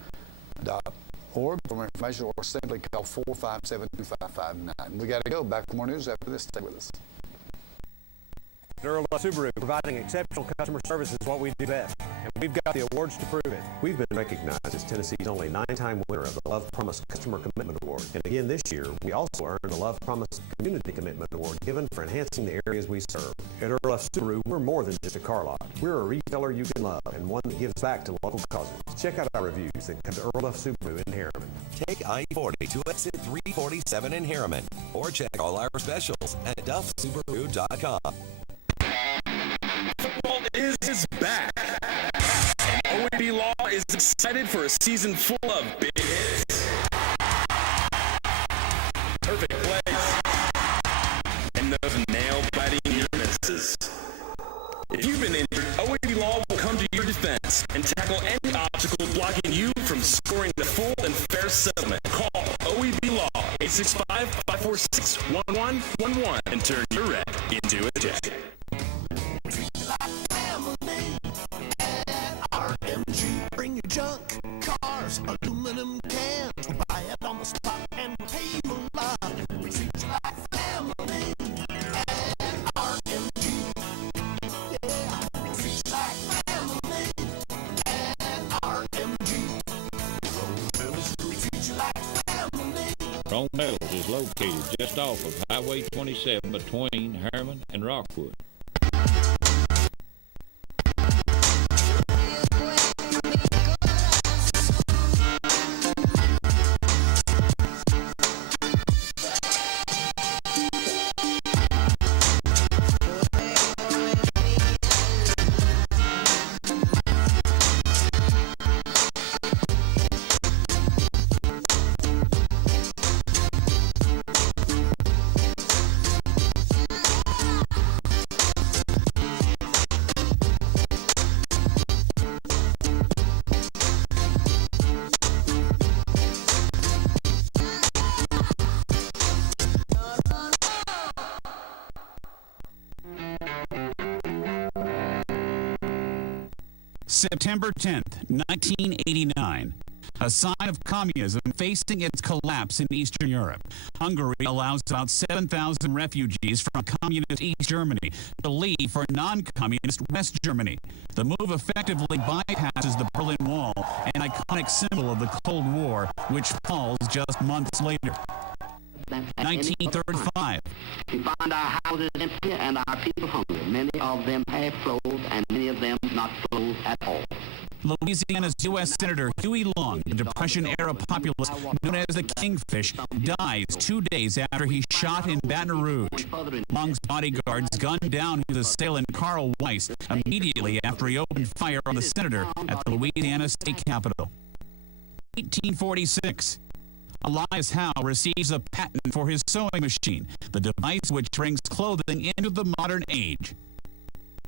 for more information, or simply call 457-2559. We got to go. Back for more news after this. Stay with us. Earl Subaru, providing exceptional customer service is what we do best, and we've got the awards to prove it. We've been recognized as Tennessee's only 9-time winner of the Love Promise Customer Commitment Award. And again this year, we also earned the Love Promise Community Commitment Award, given for enhancing the areas we serve. At Earl Subaru, we're more than just a car lot. We're a retailer you can love, and one that gives back to local causes. Check out our reviews and come to Earl Subaru in Harriman. Take I-40 to exit 347 in Harriman, or check all our specials at duffsubaru.com. Football is back, and OAB Law is excited for a season full of big hits, perfect plays, and those nail-biting near misses. If you've been injured, OAB Law will come to your defense and tackle any obstacle blocking you from scoring the full and fair settlement. Call OAB Law 865-546-1111 and turn your wreck into a jacket. Bring your junk, cars, aluminum cans. We buy it on the spot and we pay you a lot. We treat you like family at RMG. Yeah, we treat you like family at RMG. We treat you like family. Rome Metals is located just off of Highway 27 between Harriman and Rockwood. September 10th, 1989. A sign of communism facing its collapse in Eastern Europe. Hungary allows about 7,000 refugees from communist East Germany to leave for non-communist West Germany. The move effectively bypasses the Berlin Wall, an iconic symbol of the Cold War, which falls just months later. 1935. We find our houses empty and our people hungry. Many of them have clothes and many of them not clothes at all. Louisiana's U.S. Senator Huey Long, the Depression-era populist known as the Kingfish, dies 2 days after he shot in Baton Rouge. Long's bodyguards gunned down his assailant Carl Weiss immediately after he opened fire on the senator at the Louisiana State Capitol. 1846. Elias Howe receives a patent for his sewing machine, the device which brings clothing into the modern age.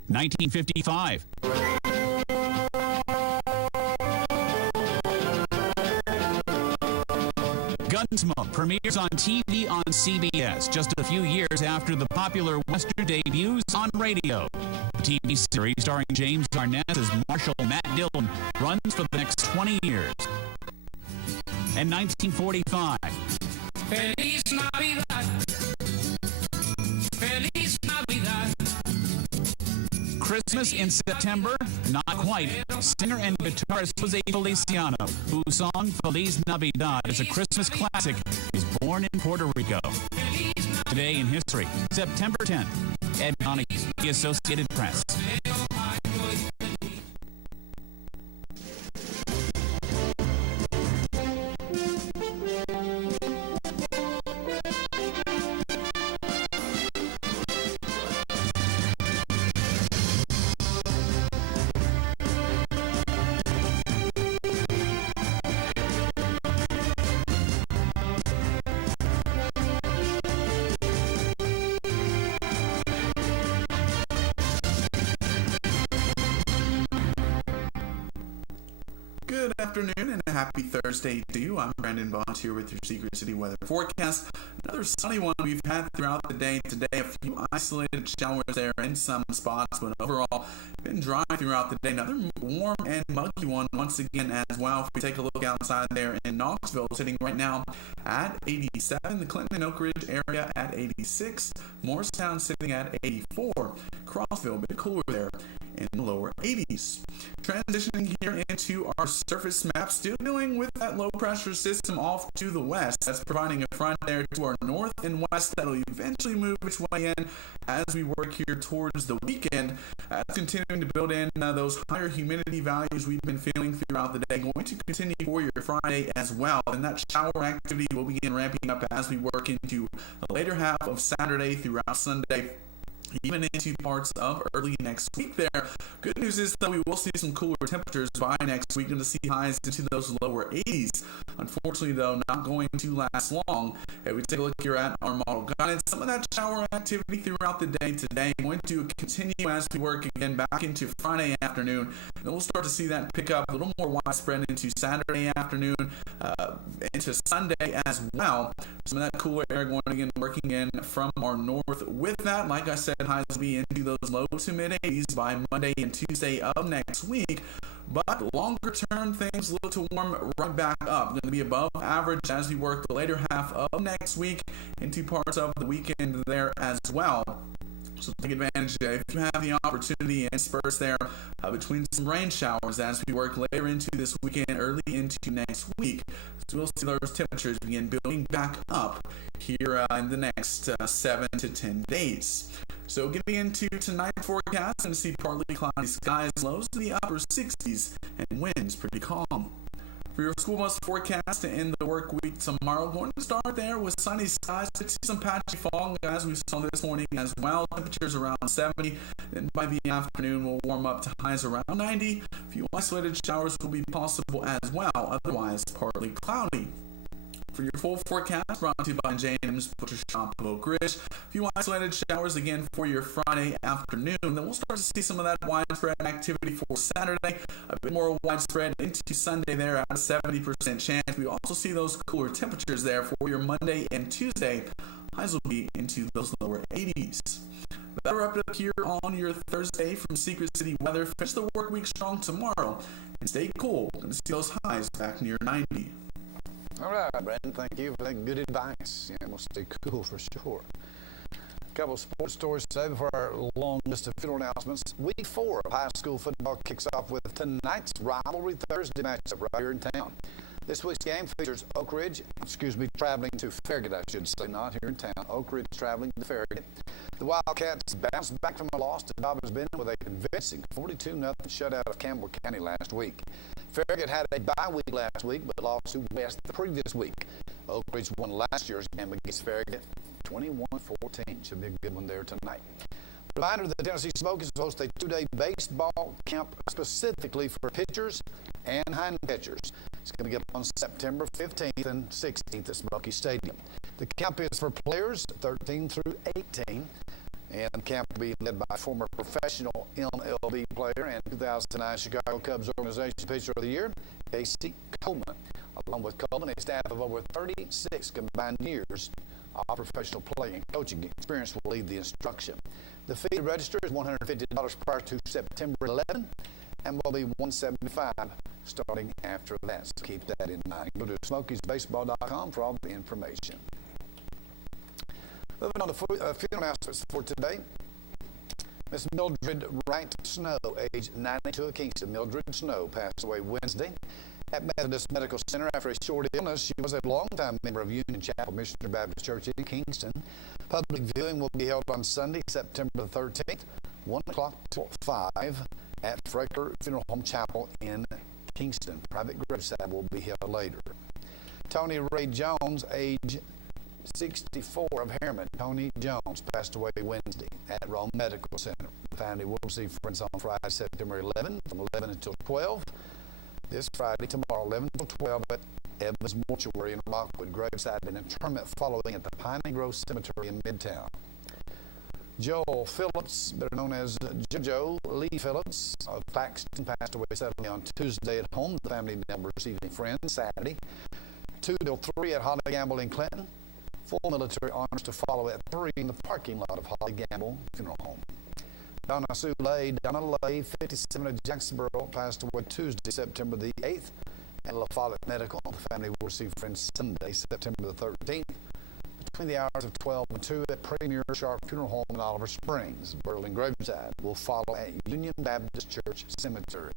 1955. Gunsmoke premieres on TV on CBS just a few years after the popular Western debuts on radio. The TV series starring James Arness as Marshal Matt Dillon runs for the next 20 years. And 1945. Feliz Navidad. Feliz Navidad. Christmas in September? Not quite. Singer and guitarist Jose Feliciano, whose song Feliz Navidad is a Christmas classic, is born in Puerto Rico. Today in history, September 10th. Ed Donahue, The Associated Press. Good afternoon and a happy Thursday to you. I'm Brandon Bond here with your Secret City weather forecast. Another sunny one we've had throughout the day today. A few isolated showers there in some spots, but overall been dry throughout the day. Another warm and muggy one once again as well. If we take a look outside there in Knoxville, sitting right now at 87. The Clinton and Oak Ridge area at 86. Morristown sitting at 84. Crossville a bit cooler there in the lower 80s. Transitioning here into our surface map, still dealing with that low pressure system off to the west. That's providing a front there to our north and west that'll eventually move its way in as we work here towards the weekend. That's continuing to build in those higher humidity values we've been feeling throughout the day. Going to continue for your Friday as well. And that shower activity will begin ramping up as we work into the later half of Saturday throughout Sunday, even into parts of early next week there. Good news is that we will see some cooler temperatures by next week. Going to see highs into those lower 80s. Unfortunately, though, not going to last long. If we take a look here at our model guidance, some of that shower activity throughout the day today going to continue as we work again back into Friday afternoon. Then we'll start to see that pick up a little more widespread into Saturday afternoon, into Sunday as well. Some of that cooler air going again working in from our north. With that, like I said, highs will be into those low to mid 80s by Monday and Tuesday of next week. But longer term, things look to warm right back up. Going to be above average as we work the later half of next week into parts of the weekend there as well. So take advantage if you have the opportunity and spurts there between some rain showers as we work later into this weekend, early into next week. So we'll see those temperatures begin building back up here in the next 7 to 10 days. So getting into tonight's forecast, going to see partly cloudy skies, lows to the upper 60s, and winds pretty calm. For your school bus forecast to end the work week tomorrow, going to start there with sunny skies. Could see some patchy fog as we saw this morning as well. Temperatures around 70. Then by the afternoon, we'll warm up to highs around 90. A few isolated showers will be possible as well. Otherwise, partly cloudy. For your full forecast, brought to you by J&M's Butcher Shop of Oak Ridge. A few isolated showers again for your Friday afternoon. Then we'll start to see some of that widespread activity for Saturday. A bit more widespread into Sunday there at a 70% chance. We also see those cooler temperatures there for your Monday and Tuesday. Highs will be into those lower 80s. That'll wrap it up here on your Thursday from Secret City Weather. Finish the work week strong tomorrow and stay cool. Going to see those highs back near 90. All right, Brandon, thank you for that good advice. Yeah, we'll stay cool for sure. A couple of sports stories today before our long list of funeral announcements. Week 4 of high school football kicks off with tonight's rivalry Thursday matchup right here in town. This week's game features traveling to Farragut, I should say, not here in town. Oak Ridge traveling to Farragut. The Wildcats bounced back from a loss to Dobbins Bend with a convincing 42-0 shutout of Campbell County last week. Farragut had a bye week last week, but lost to West the previous week. Oak Ridge won last year's game against Farragut 21-14. Should be a good one there tonight. Reminder that Tennessee Smokies host a 2-day baseball camp specifically for pitchers and hind catchers. It's going to get on September 15th and 16th at Smoky Stadium. The camp is for players 13 through 18, and the camp will be led by former professional MLB player and 2009 Chicago Cubs organization pitcher of the year, Casey Coleman. Along with Coleman, a staff of over 36 combined years of professional playing and coaching experience will lead the instruction. The fee to register is $150 prior to September 11 and will be $175 starting after that. So keep that in mind. Go to SmokiesBaseball.com for all the information. Moving on to funeral announcements for today. Miss Mildred Wright Snow, age 92 of Kingston. Mildred Snow passed away Wednesday at Methodist Medical Center after a short illness. She was a longtime member of Union Chapel Missionary Baptist Church in Kingston. Public viewing will be held on Sunday, September the 13th, 1 o'clock to 5 at Fraker Funeral Home Chapel in Kingston. Private graveside will be held later. Tony Ray Jones, age 64 of Harriman. Tony Jones passed away Wednesday at Rome Medical Center. The family will receive friends on Friday, September 11 from 11 until 12. This Friday, tomorrow, 11 until 12 at Evans Mortuary in Rockwood. Graveside and interment following at the Piney Grove Cemetery in Midtown. Joel Phillips, better known as JoJo Lee Phillips of Claxton, passed away suddenly on Tuesday at home. The family now receiving friends Saturday. 2 till 3 at Holly Gamble in Clinton. Full military honors to follow at 3 in the parking lot of Holly Gamble Funeral Home. Donna Lay, 57 of Jacksonboro, passed away Tuesday, September the 8th at La Follette Medical. The family will receive friends Sunday, September the 13th, between the hours of 12 and 2 at Premier Sharp Funeral Home in Oliver Springs. Berlin graveside will follow at Union Baptist Church Cemetery.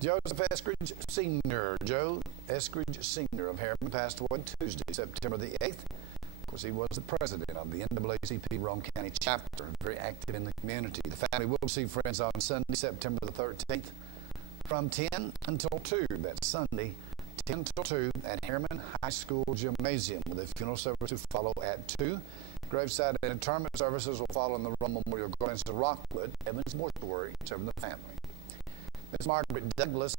Joseph Eskridge Sr. Joe Eskridge Sr. of Harriman passed away Tuesday, September the 8th. Of course, he was the president of the NAACP Rome County chapter, very active in the community. The family will receive friends on Sunday, September the 13th, from 10 until 2. That's Sunday, 10 until 2 at Harriman High School Gymnasium, with a funeral service to follow at 2. Graveside and interment services will follow in the Rome Memorial Gardens of Rockwood, Evans Mortuary, serving the family. Ms. Margaret Douglas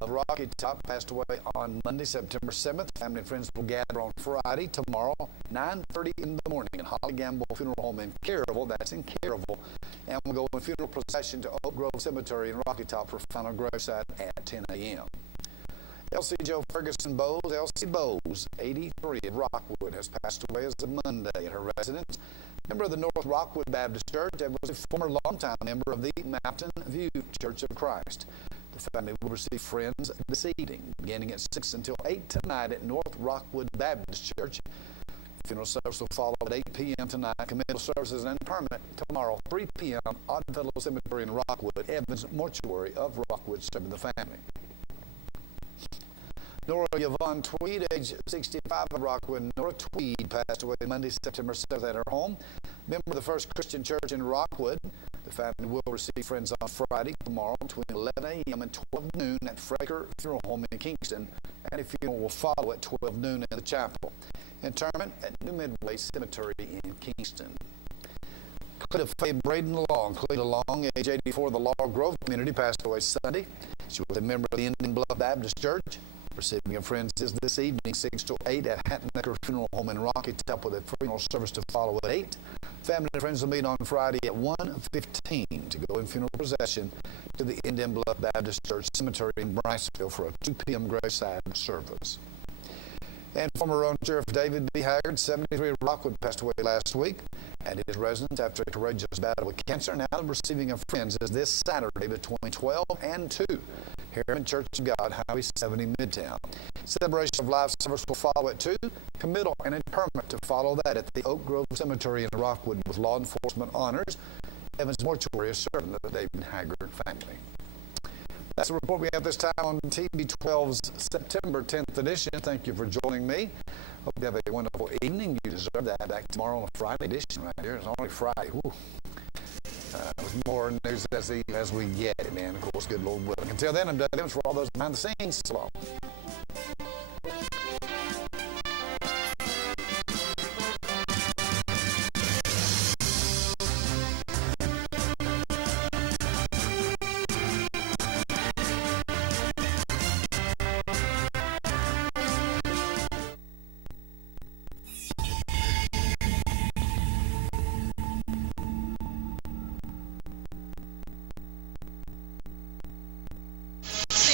of Rocky Top passed away on Monday, September 7th. Family and friends will gather on Friday, tomorrow, 9:30 in the morning at Holly Gamble Funeral Home in Caryville. That's in Caryville. And we'll go in funeral procession to Oak Grove Cemetery in Rocky Top for final graveside at 10 a.m. Elsie Joe Ferguson Bowles, Elsie Bowles, 83 of Rockwood, has passed away as of Monday at her residence. Member of the North Rockwood Baptist Church and was a former longtime member of the Mountain View Church of Christ. The family will receive friends this evening, beginning at 6 until 8 tonight at North Rockwood Baptist Church. Funeral service will follow at 8 p.m. tonight. Committal services and interment tomorrow, 3 p.m. Oddfellow Cemetery in Rockwood, Evans Mortuary of Rockwood, serving the family. Nora Yvonne Tweed, age 65 of Rockwood. Nora Tweed passed away Monday, September 7th at her home. Member of the First Christian Church in Rockwood. The family will receive friends on Friday, tomorrow, between 11 a.m. and 12 noon at Fraker Funeral Home in Kingston, and a funeral will follow at 12 noon in the chapel. Interment at New Midway Cemetery in Kingston. Cleta Faye Braden Long, Cleta Long, age 84 of the Laurel Grove community, passed away Sunday. She was a member of the Indian Bluff Baptist Church. Receiving her friends is this evening, 6 to 8 at Hattenecker Funeral Home in Rocky Top, with a funeral service to follow at 8. Family and friends will meet on Friday at 1:15 to go in funeral procession to the Indian Bluff Baptist Church Cemetery in Bryceville for a 2 p.m. graveside service. And former Roan Sheriff David B. Haggard, 73 of Rockwood, passed away last week at his residence after a courageous battle with cancer. Now the receiving of friends is this Saturday between 12 and 2. Harriman Church of God, Highway 70, Midtown. Celebration of Life service will follow at 2. Committal and interment to follow that at the Oak Grove Cemetery in Rockwood with law enforcement honors. Evans Mortuary is serving the David Haggard family. That's the report we have this time on TB12's September 10th edition. Thank you for joining me. Hope you have a wonderful evening. You deserve that. Back tomorrow on a Friday edition right here. It's only Friday. With more news as we get it, man. Of course, good Lord willing. Until then, I'm Dudley Evans for all those behind the scenes. So long.